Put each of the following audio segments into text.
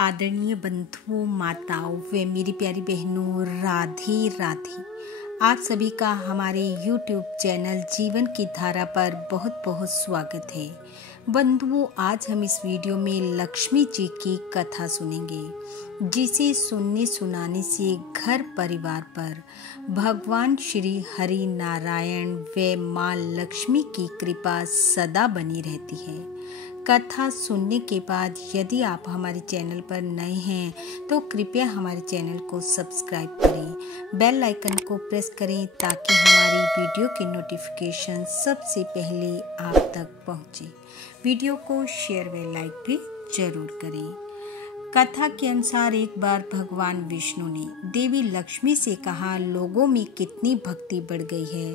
आदरणीय बंधुओं, माताओं व मेरी प्यारी बहनों, राधे राधे। आप सभी का हमारे YouTube चैनल जीवन की धारा पर बहुत बहुत स्वागत है। बंधुओं, आज हम इस वीडियो में लक्ष्मी जी की कथा सुनेंगे, जिसे सुनने सुनाने से घर परिवार पर भगवान श्री हरि नारायण व माँ लक्ष्मी की कृपा सदा बनी रहती है। कथा सुनने के बाद यदि आप हमारे चैनल पर नए हैं तो कृपया हमारे चैनल को सब्सक्राइब करें, बेल आइकन को प्रेस करें ताकि हमारी वीडियो की नोटिफिकेशन सबसे पहले आप तक पहुंचे। वीडियो को शेयर व लाइक भी जरूर करें। कथा के अनुसार एक बार भगवान विष्णु ने देवी लक्ष्मी से कहा, लोगों में कितनी भक्ति बढ़ गई है,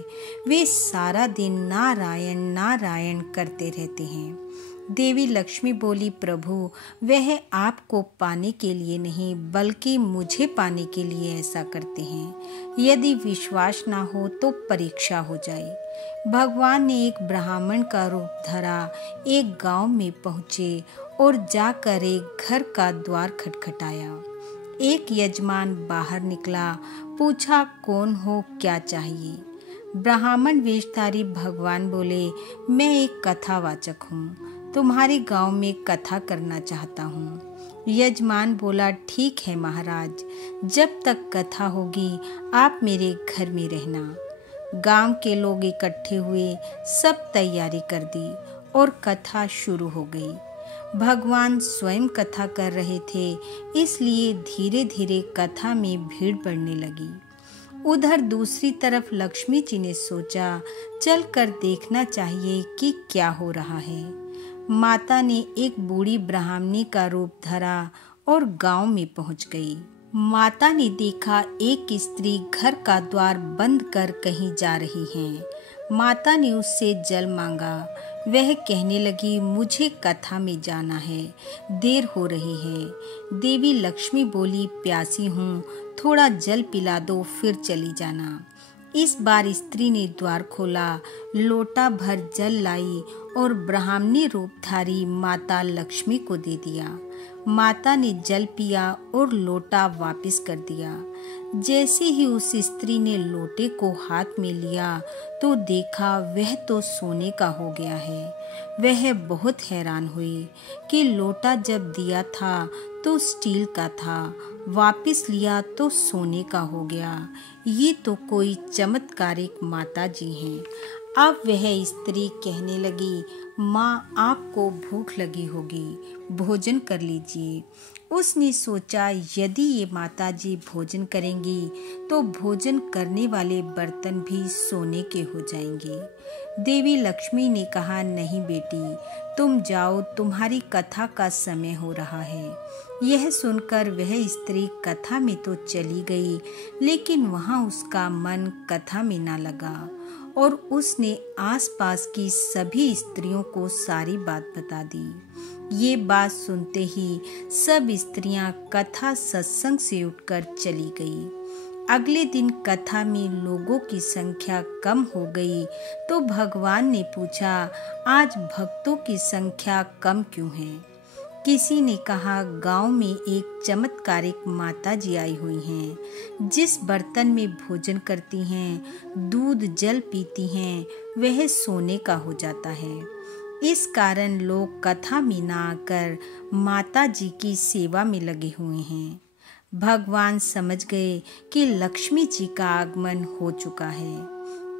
वे सारा दिन नारायण नारायण करते रहते हैं। देवी लक्ष्मी बोली, प्रभु वह आपको पाने के लिए नहीं बल्कि मुझे पाने के लिए ऐसा करते हैं। यदि विश्वास ना हो तो परीक्षा हो जाए। भगवान ने एक ब्राह्मण का रूप धरा, एक गांव में पहुँचे और जाकर एक घर का द्वार खटखटाया। एक यजमान बाहर निकला, पूछा, कौन हो, क्या चाहिए? ब्राह्मण वेशधारी भगवान बोले, मैं एक कथावाचक हूँ, तुम्हारे गांव में कथा करना चाहता हूँ। यजमान बोला, ठीक है महाराज, जब तक कथा होगी आप मेरे घर में रहना। गांव के लोग इकट्ठे हुए, सब तैयारी कर दी और कथा शुरू हो गई। भगवान स्वयं कथा कर रहे थे, इसलिए धीरे धीरे कथा में भीड़ बढ़ने लगी। उधर दूसरी तरफ लक्ष्मी जी ने सोचा, चलकर देखना चाहिए कि क्या हो रहा है। माता ने एक बूढ़ी ब्राह्मणी का रूप धरा और गांव में पहुंच गई। माता ने देखा एक स्त्री घर का द्वार बंद कर कहीं जा रही है। माता ने उससे जल मांगा। वह कहने लगी, मुझे कथा में जाना है, देर हो रही है। देवी लक्ष्मी बोली, प्यासी हूँ, थोड़ा जल पिला दो, फिर चली जाना। इस बार स्त्री ने द्वार खोला, लोटा भर जल लाई और ब्राह्मणी रूपधारी माता लक्ष्मी को दे दिया। माता ने जल पिया और लोटा वापस कर दिया। जैसे ही उस स्त्री ने लोटे को हाथ में लिया तो देखा वह तो सोने का हो गया है। वह बहुत हैरान हुई कि लोटा जब दिया था तो स्टील का था, वापस लिया तो सोने का हो गया। ये तो कोई चमत्कारिक माता जी हैं। अब वह स्त्री कहने लगी, माँ आपको भूख लगी होगी, भोजन कर लीजिए। उसने सोचा, यदि ये माता जी भोजन करेंगी तो भोजन करने वाले बर्तन भी सोने के हो जाएंगे। देवी लक्ष्मी ने कहा, नहीं बेटी, तुम जाओ, तुम्हारी कथा का समय हो रहा है। यह सुनकर वह स्त्री कथा में तो चली गई, लेकिन वहाँ उसका मन कथा में ना लगा और उसने आसपास की सभी स्त्रियों को सारी बात बता दी। ये बात सुनते ही सब स्त्रियां कथा सत्संग से उठकर चली गई। अगले दिन कथा में लोगों की संख्या कम हो गई तो भगवान ने पूछा, आज भक्तों की संख्या कम क्यों है? किसी ने कहा, गांव में एक चमत्कारिक माता जी आई हुई हैं। जिस बर्तन में भोजन करती हैं, दूध जल पीती हैं, वह सोने का हो जाता है। इस कारण लोग कथा में ना आकर माता जी की सेवा में लगे हुए हैं। भगवान समझ गए कि लक्ष्मी जी का आगमन हो चुका है।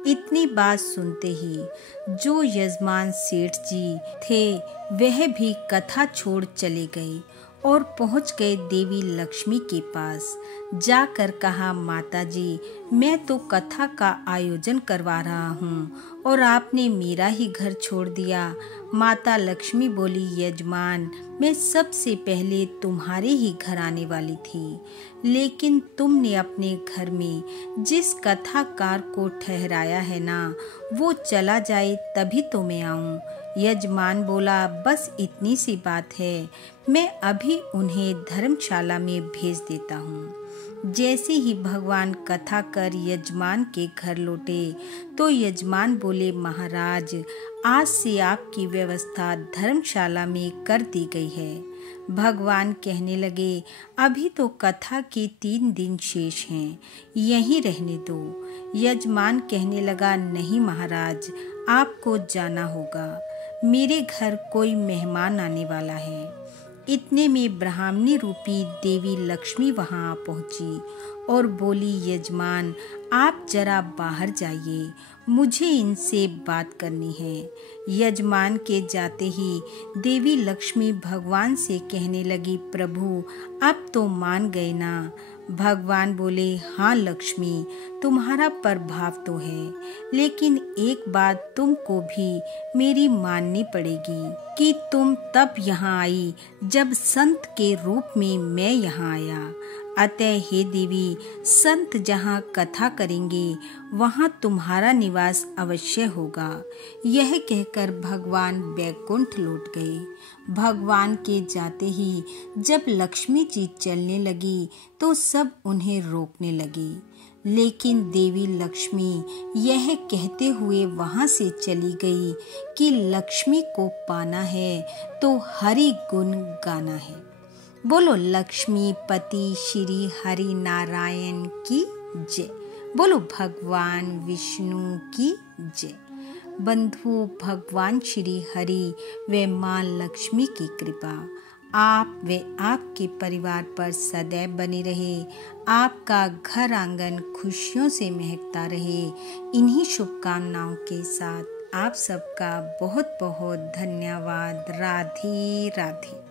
इतनी बात सुनते ही जो यजमान सेठ जी थे वह भी कथा छोड़ चले गए और पहुंच गए देवी लक्ष्मी के पास। जाकर कहा, माता जी, मैं तो कथा का आयोजन करवा रहा हूँ और आपने मेरा ही घर छोड़ दिया। माता लक्ष्मी बोली, यजमान, मैं सबसे पहले तुम्हारे ही घर आने वाली थी, लेकिन तुमने अपने घर में जिस कथाकार को ठहराया है ना, वो चला जाए तभी तो मैं आऊँ। यजमान बोला, बस इतनी सी बात है, मैं अभी उन्हें धर्मशाला में भेज देता हूँ। जैसे ही भगवान कथा कर यजमान के घर लौटे तो यजमान बोले, महाराज, आज से आपकी व्यवस्था धर्मशाला में कर दी गई है। भगवान कहने लगे, अभी तो कथा के 3 दिन शेष हैं, यहीं रहने दो। यजमान कहने लगा, नहीं महाराज, आपको जाना होगा, मेरे घर कोई मेहमान आने वाला है। इतने में ब्राह्मणी रूपी देवी लक्ष्मी वहां पहुंची और बोली, यजमान आप जरा बाहर जाइए, मुझे इनसे बात करनी है। यजमान के जाते ही देवी लक्ष्मी भगवान से कहने लगी, प्रभु अब तो मान गए ना। भगवान बोले, हाँ लक्ष्मी, तुम्हारा प्रभाव तो है, लेकिन एक बात तुमको भी मेरी माननी पड़ेगी कि तुम तब यहाँ आई जब संत के रूप में मैं यहाँ आया। अतः हे देवी, संत जहाँ कथा करेंगे वहाँ तुम्हारा निवास अवश्य होगा। यह कहकर भगवान बैकुंठ लौट गए। भगवान के जाते ही जब लक्ष्मी जी चलने लगी तो सब उन्हें रोकने लगी, लेकिन देवी लक्ष्मी यह कहते हुए वहां से चली गई कि लक्ष्मी को पाना है तो हरि गुण गाना है। बोलो लक्ष्मी पति श्री हरि नारायण की जय। बोलो भगवान विष्णु की जय। बंधु, भगवान श्री हरि व मां लक्ष्मी की कृपा आप व आपके परिवार पर सदैव बनी रहे। आपका घर आंगन खुशियों से महकता रहे। इन्हीं शुभकामनाओं के साथ आप सबका बहुत बहुत धन्यवाद। राधे राधे।